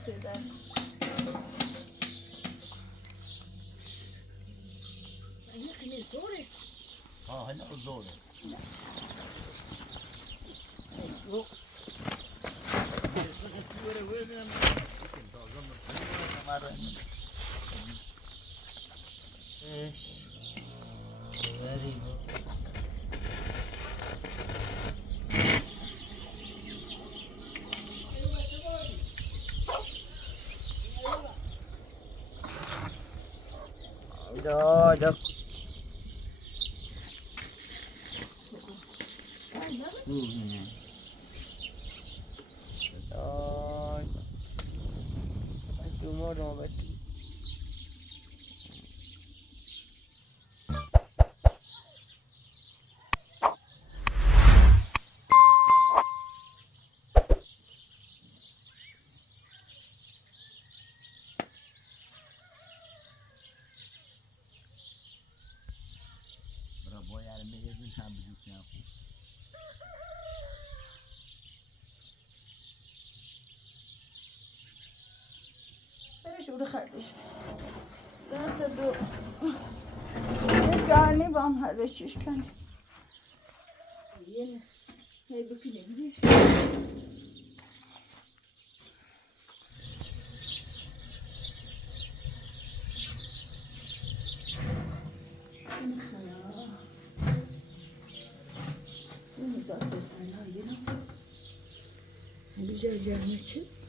seda. اه هلا الزورة ايش غريب ده صداي انتو مرة بدي برافو يا عمي يزن هم بدوك ناخو شو دخلتش لا تدو يعني بام هذا شيش كان يلا هاي بكني بديش سنة زاد سنة يلا بيجي جامعة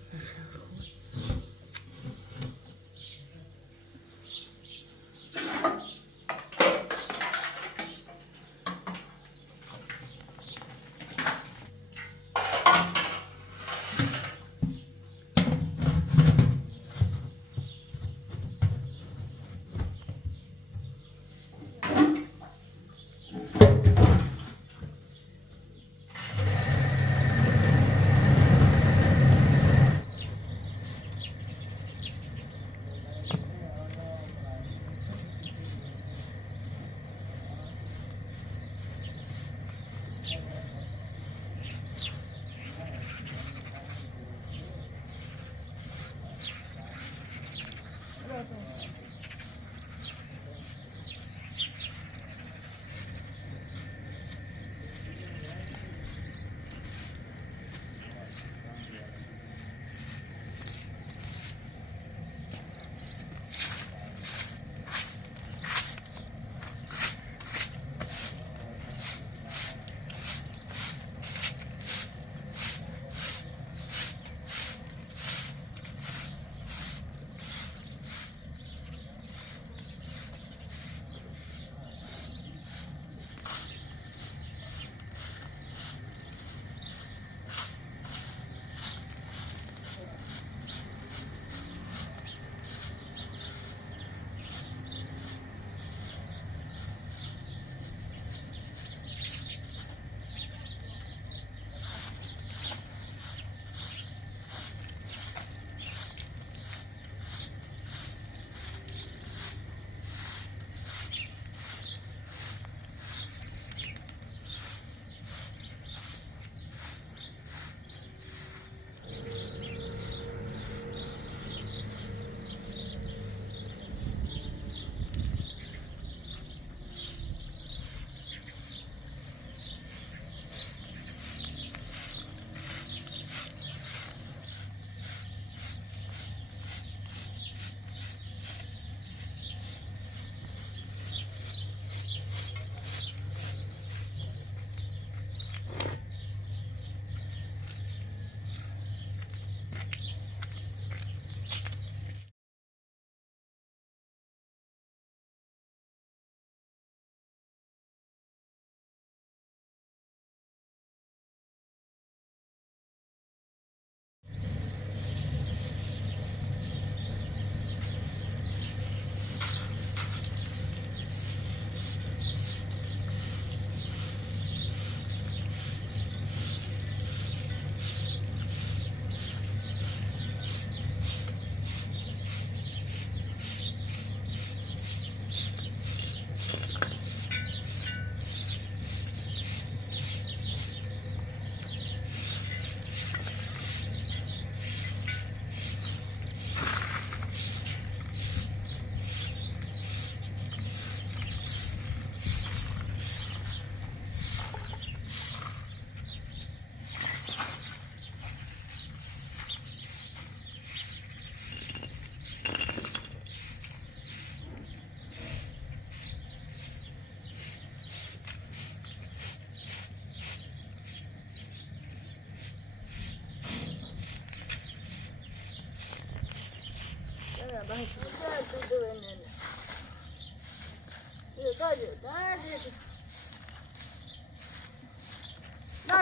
لا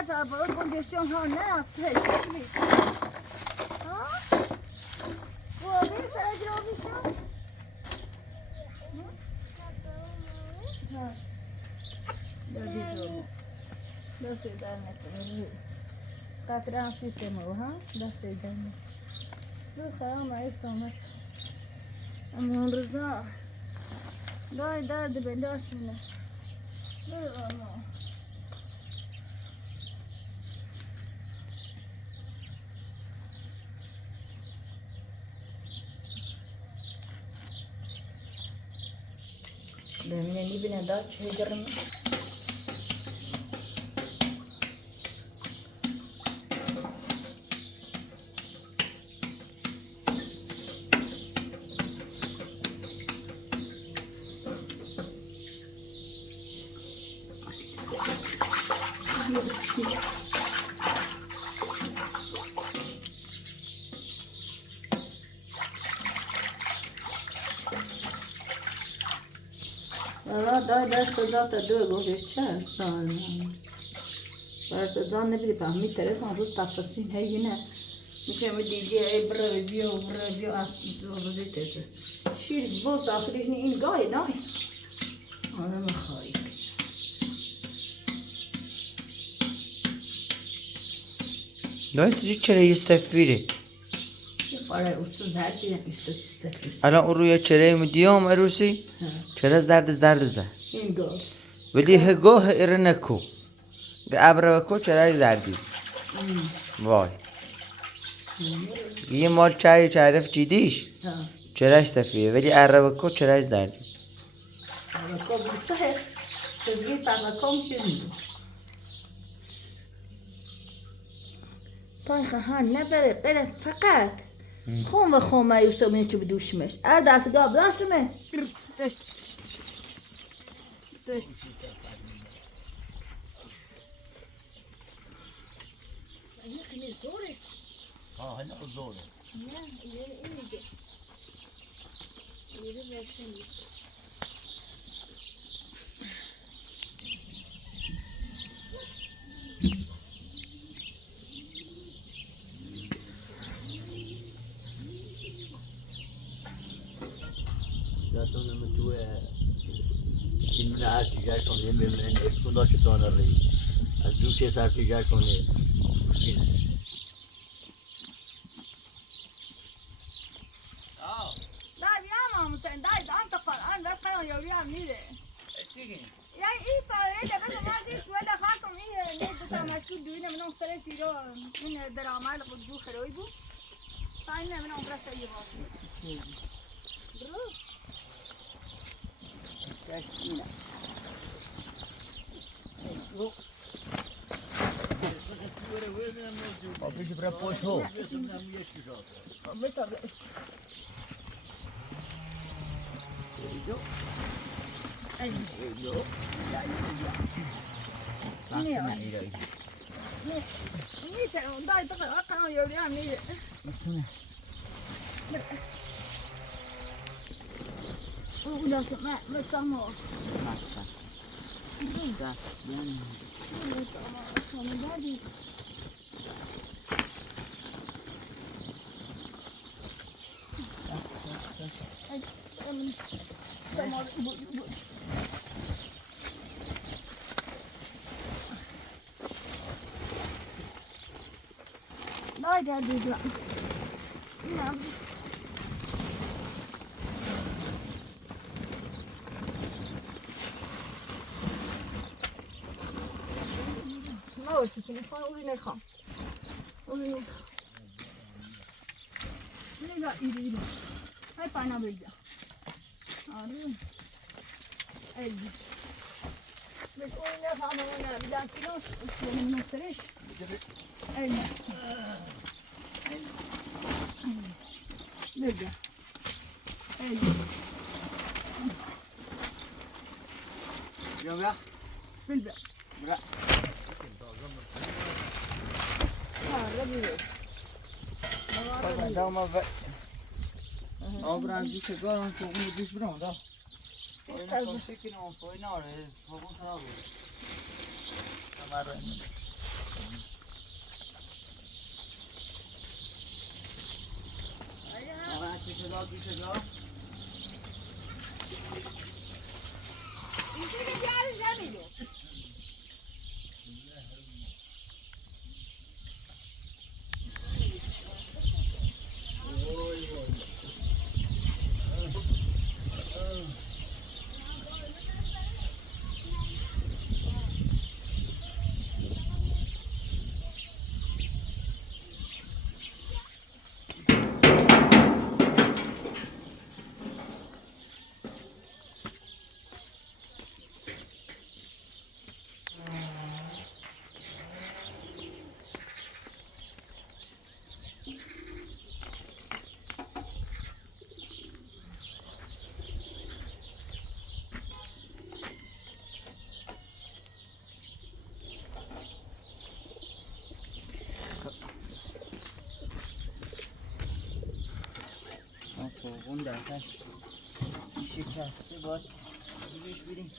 تبغى كونديشن هون لا تهش مي ها وبيس اجرو بيشو ها لا بيدو لا سيدنا كاتران سيتمو ها لا سيدنا لا خام عيسى أمان رضا داي درد بلاش منه لا أمان Demine dibine daha çayırını. Valla daha derse zaten dövü geçer sonra. Derse zaten ne bileyim mi interesan Rus tatlısın hey yine. Mükemmel değil bravo az vaziyetesi. Şiir boz dahilini in gayet ay. Adam hayır. داشتی چرایی سفیری Para usuz her bir istatistik. الان اون روی چرایی مدیام عروسی چرا زرد این گل. ولی هگاه ارنکو به ابرو چرای زردی وای یه مال چای تعرف جدیش چراش سفیره ولی اربکو چرای زردی اربکو بیچه هست تبگی تابکم کردیم پایخ ها نبره فقط خون و خون مایوسا میچو بدوشمش ار دستگاه داشتمه داشت اه هلا الزورة جاتون من تو من عاد تجار کنه من اسکولا چطور رهی از دو سه سال تجار کنه sen dai anta an dar kan yori amire yani iyi sadece de bana mazı tuğla khasım iyi ne bu da meşgul düğüne من سر زیرا من درآمد قدو خروی بود فاین من اون راست یه واسه برو چشمینا Papi se prepuso. Niitä on taito ottaa jo ihan niitä. Ulos mä kamo. Massa. Massa. Nói ra đi rồi. Nói sự tình phải uống này không? Uống này. Này là ý đi. Hai phải nào bây giờ? Rồi. Ê. Mình uống này không mà này bây giờ kilo mình không sẽ. Ê. Nerede? Ey. Gömra. Bilbe. Bra. Ha, rabi. Tamam be. Abra anzi che gara un po' come di pronta. Non so che non puoi no, poco bravo. Amaro. Ora ci se do, ci se do. İşini yarışa biliyor. اون درسش شکسته باید بجوش بریم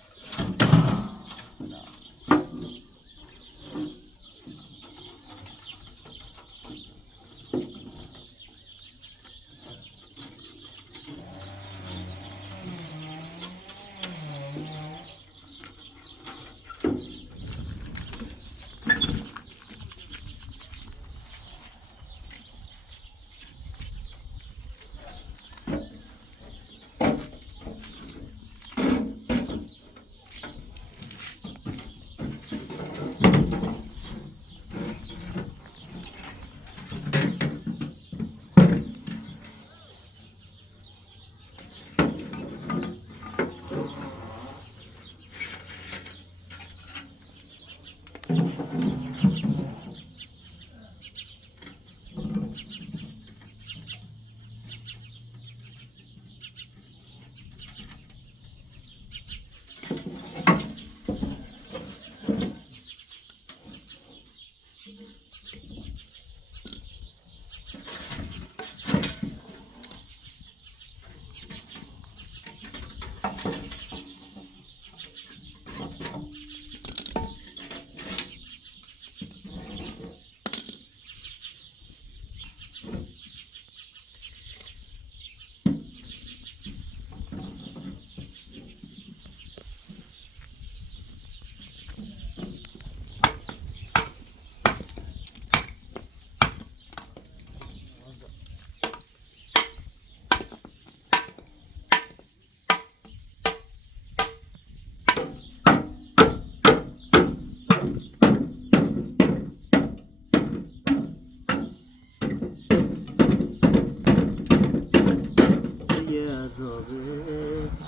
عذابش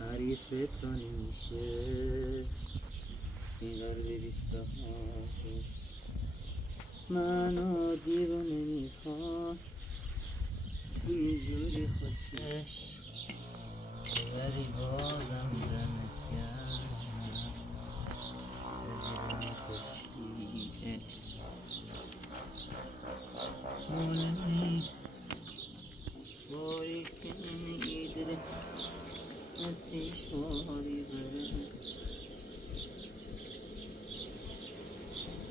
حریف تو نیشه اینقدر ببی سهاش منو دیوانه میکن توی جوری خوشش ولی بازم دمت گرم سزیرم خوشیش مولنی باری که نمیدره نسیش باری بره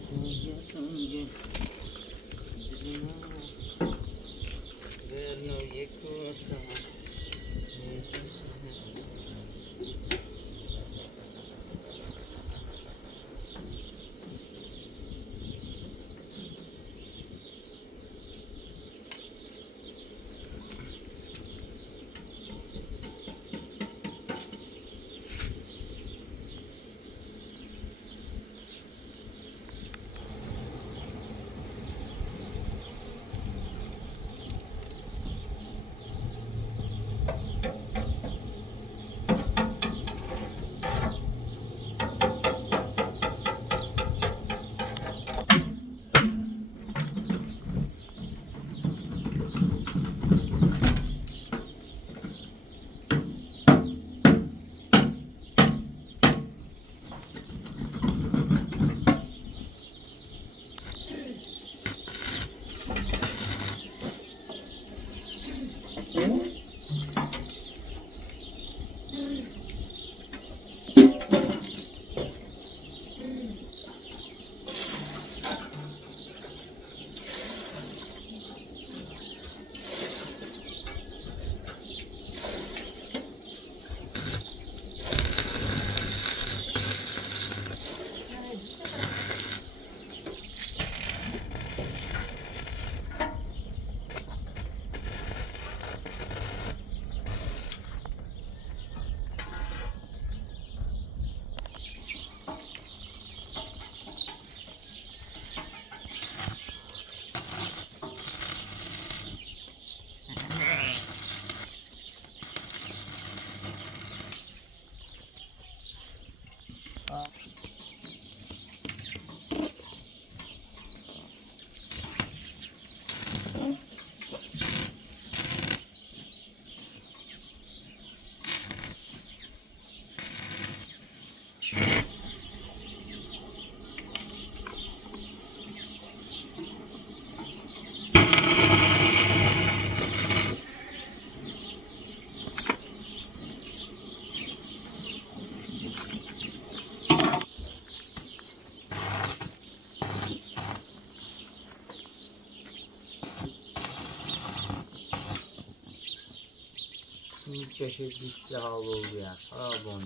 تنگه تنگه دلنا برنو یکوتا Ha. Bir çeşit bir sağ oldu ya. Abone.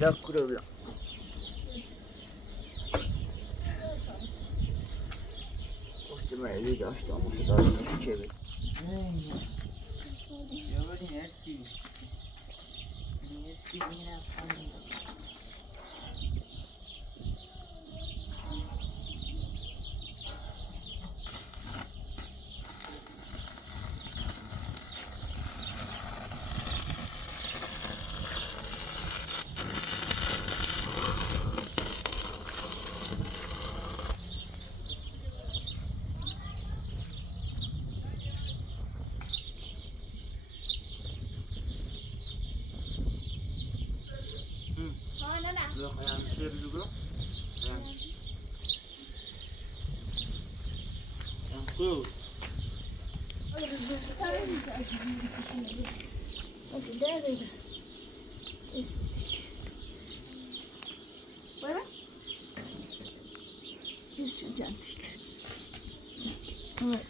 Da kuruluyor. Ottime video stiamo sedendo ricevi. Merci. Merci, Mina. Yok yani bir şey bir yok. Yani. Cool. Hadi neredeydi? Bana? Yeşil cantik. Evet.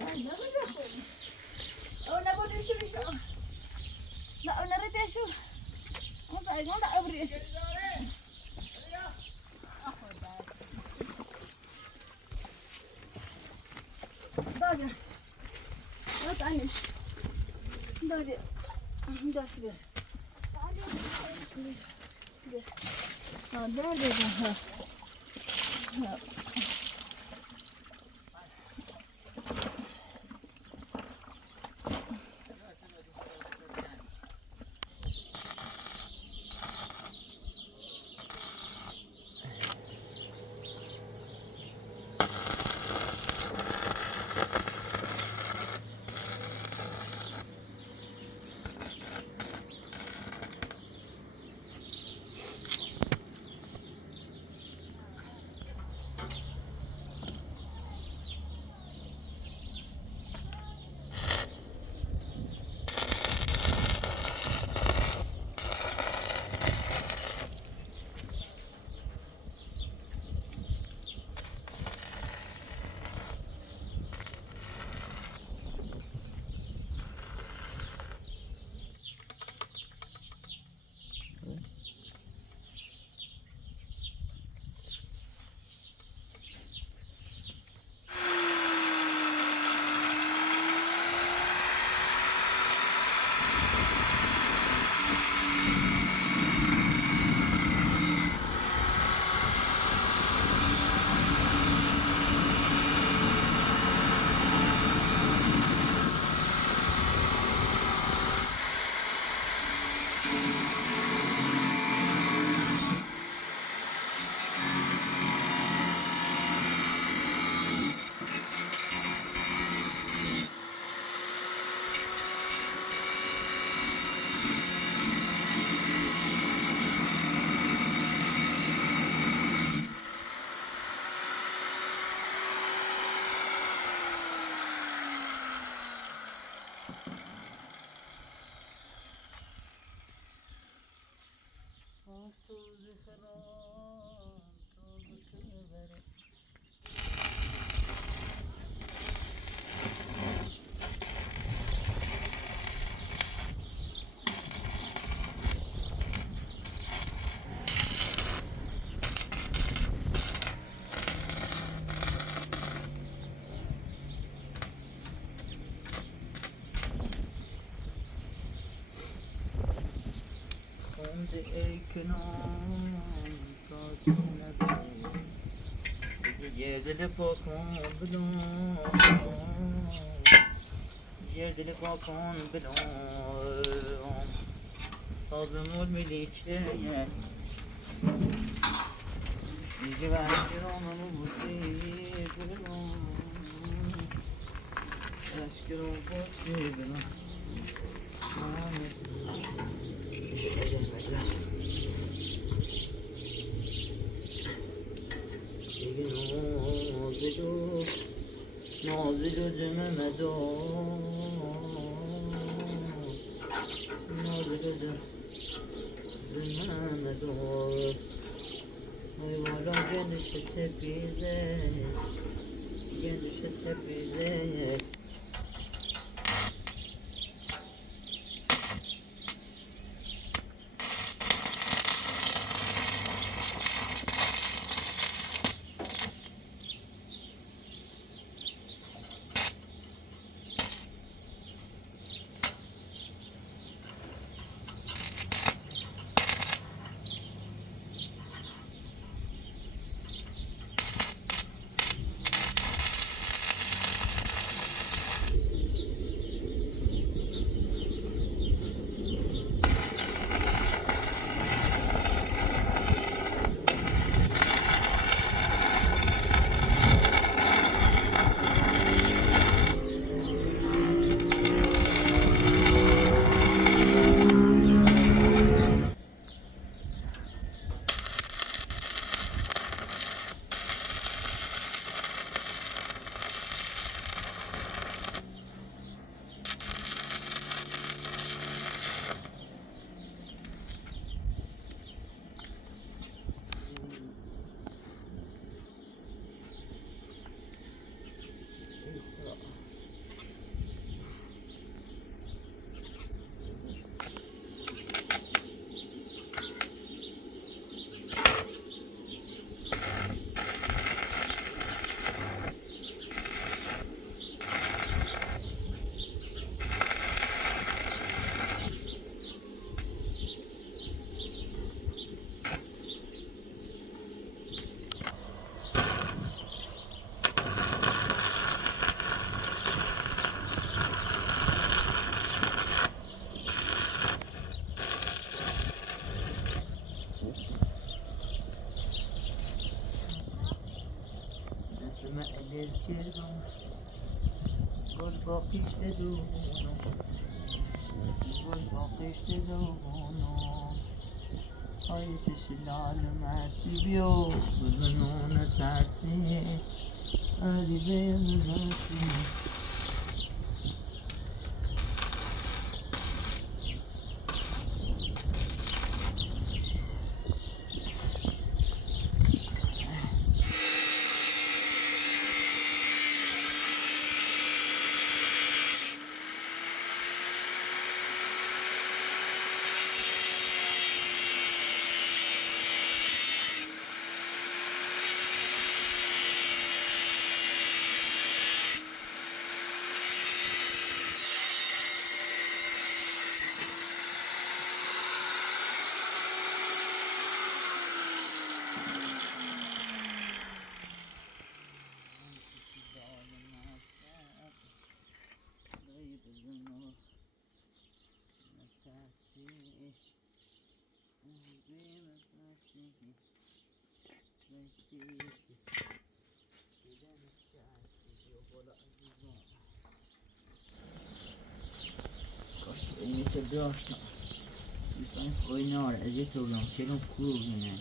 Ay, ne olacak böyle? Ona bu düşün şu. La ona rete şu. O say gonda abris. Dağca. Bak annem. Dağca. Dağca. Ha nerede bu? Ha. ای کنام تا تو نبینی یه دل پاکان بدون یه دل پاکان بدون تازه مول میلیچه دیگه بشکراممو بوسی بدون بشکرام بوسی بدون نازلو جمعه دار نازلو جمعه دار ای والا گندش تپیزه گندش تپیزه چرا گل با قشت دوغونو گل با قشت دوغونو های تشلال مرسی بیو بزنون ترسی علی بیم مرسی Inizio giorno mi sto in foinore از یه توگم چنو کوب اینه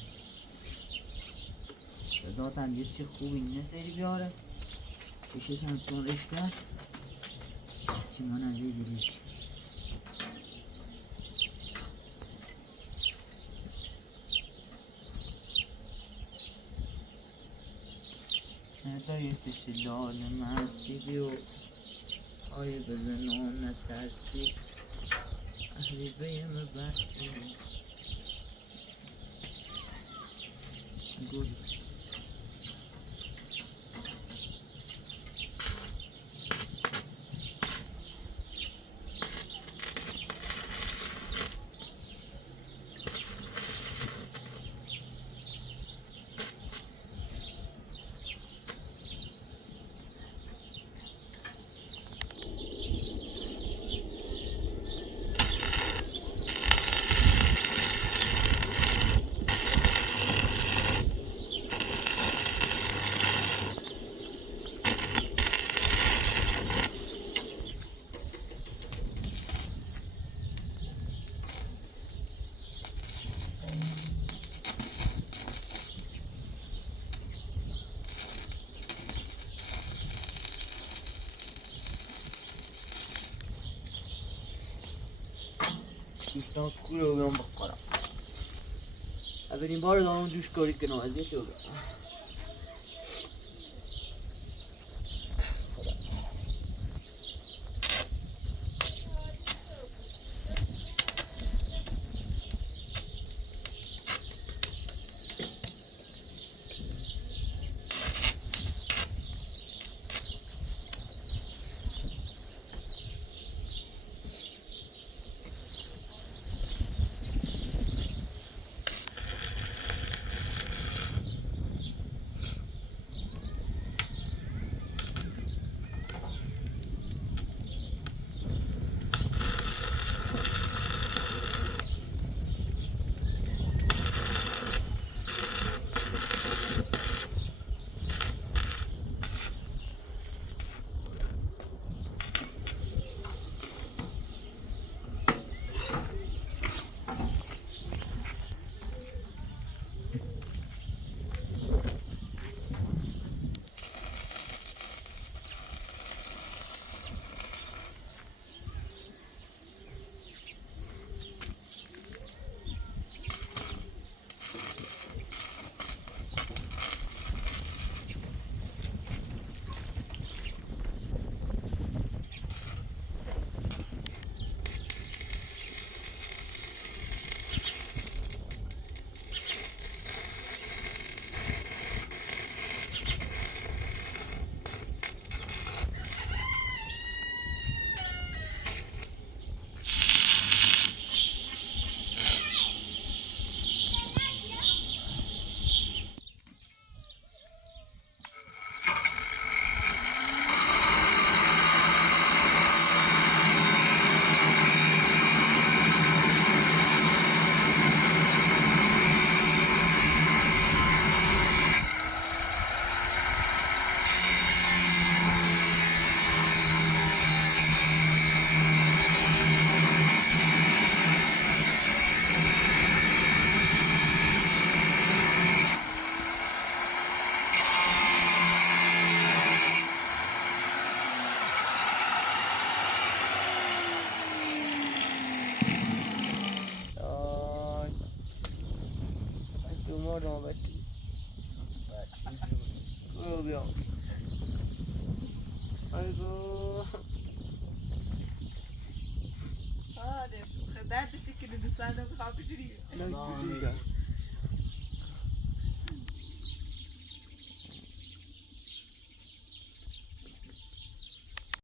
صداتم یه چه خوبی اینه سری بیاره چشش هم تون رشته است چی من از یه دیریک هدایتش لال مستی بیو آی بزنون نترسی اهلی بیم بخشی گل دوستان کوله رو بیام بخورم اولین بار دارم جوش کاری کنم از یه توگم ما باتي بيوم ايوه Olha, o radar deixa aqui no sábado para pedir. لا تجيك